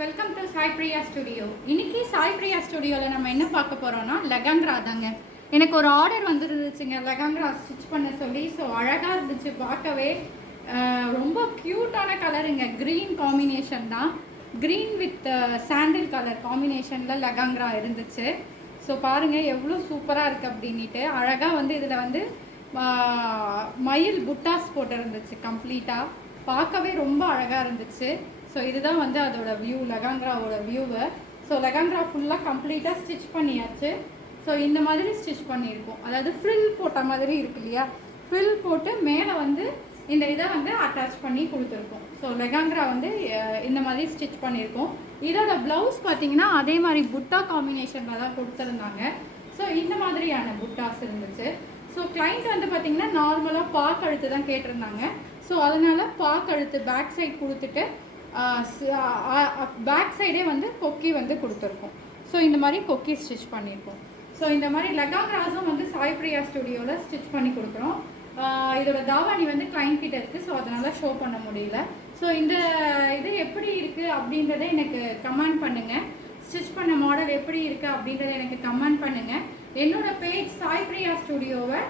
Welcome to Sai Priya studio. இன்னைக்கு சாய் பிரியா ஸ்டுடியோவில் நம்ம என்ன பார்க்க போகிறோம்னா லெகங்ரா தாங்க. எனக்கு ஒரு ஆர்டர் வந்துருந்துச்சுங்க லெகங்ரா ஸ்டிச் பண்ண சொல்லி. ஸோ அழகாக இருந்துச்சு பார்க்கவே. ரொம்ப க்யூட்டான கலருங்க. க்ரீன் காம்பினேஷன் தான். க்ரீன் வித் சாண்டில் கலர் காம்பினேஷனில் லெகங்ரா இருந்துச்சு. ஸோ பாருங்கள் எவ்வளோ சூப்பராக இருக்குது அப்படின்ட்டு. அழகாக வந்து இதில் வந்து மயில் புட்டாஸ் போட்டு இருந்துச்சு. கம்ப்ளீட்டாக பார்க்கவே ரொம்ப அழகாக இருந்துச்சு. ஸோ இதுதான் வந்து அதோட வியூ, லெகங்ராவோட வியூவை. ஸோ லெகங்ரா ஃபுல்லாக கம்ப்ளீட்டாக ஸ்டிச் பண்ணியாச்சு. ஸோ இந்த மாதிரி ஸ்டிச் பண்ணியிருக்கோம். அதாவது ஃப்ரில் போட்ட மாதிரி இருக்கு இல்லையா, ஃப்ரில் போட்டு மேலே வந்து இந்த இதை வந்து அட்டாச் பண்ணி கொடுத்துருக்கோம். ஸோ லெகங்ரா வந்து இந்த மாதிரி ஸ்டிச் பண்ணியிருக்கோம். இதோட ப்ளவுஸ் பார்த்தீங்கன்னா அதே மாதிரி புட்டா காம்பினேஷனில் தான் கொடுத்துருந்தாங்க. ஸோ இந்த மாதிரியான புட்டாஸ் இருந்துச்சு. ஸோ கிளைண்ட் வந்து பார்த்திங்கன்னா நார்மலாக பாக்கழுத்து தான் கேட்டிருந்தாங்க. ஸோ அதனால் பாக்கழுத்து பேக் சைட் கொடுத்துட்டு பேக் சைடே வந்து கொக்கி வந்து கொடுத்துருக்கோம். ஸோ இந்த மாதிரி கொக்கி ஸ்டிச் பண்ணியிருக்கோம். ஸோ இந்த மாதிரி லெகங்ராஸும் வந்து சாய் பிரியா ஸ்டுடியோவில் ஸ்டிச் பண்ணி கொடுக்குறோம். இதோட தாவாணி வந்து கிளைண்ட் கிட்ட இருக்குது. ஸோ அதனால் ஷோ பண்ண முடியல. ஸோ இந்த இது எப்படி இருக்குது அப்படின்றத எனக்கு கமெண்ட் பண்ணுங்கள். ஸ்டிச் பண்ண மாடல் எப்படி இருக்குது அப்படின்றத எனக்கு கமெண்ட் பண்ணுங்கள். என்னோட பேஜ் சாய் பிரியா ஸ்டுடியோவை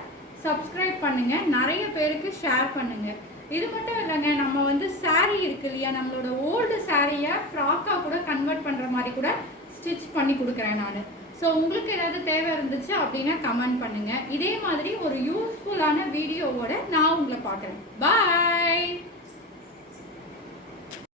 சப்ஸ்கிரைப் பண்ணுங்கள். நிறைய பேருக்கு ஷேர் பண்ணுங்கள். இது மட்டும் இல்லைங்க, நம்ம வந்து சாரீ இருக்கு இல்லையா, நம்மளோட ஓல்டு சாரியை ஃப்ராக்காக கூட கன்வெர்ட் பண்ணுற மாதிரி கூட ஸ்டிச் பண்ணி கொடுக்குறேன் நான். ஸோ உங்களுக்கு ஏதாவது தேவை இருந்துச்சு அப்படின்னா கமெண்ட் பண்ணுங்கள். இதே மாதிரி ஒரு யூஸ்ஃபுல்லான வீடியோவோட நான் உங்களை பார்க்குறேன். பாய்.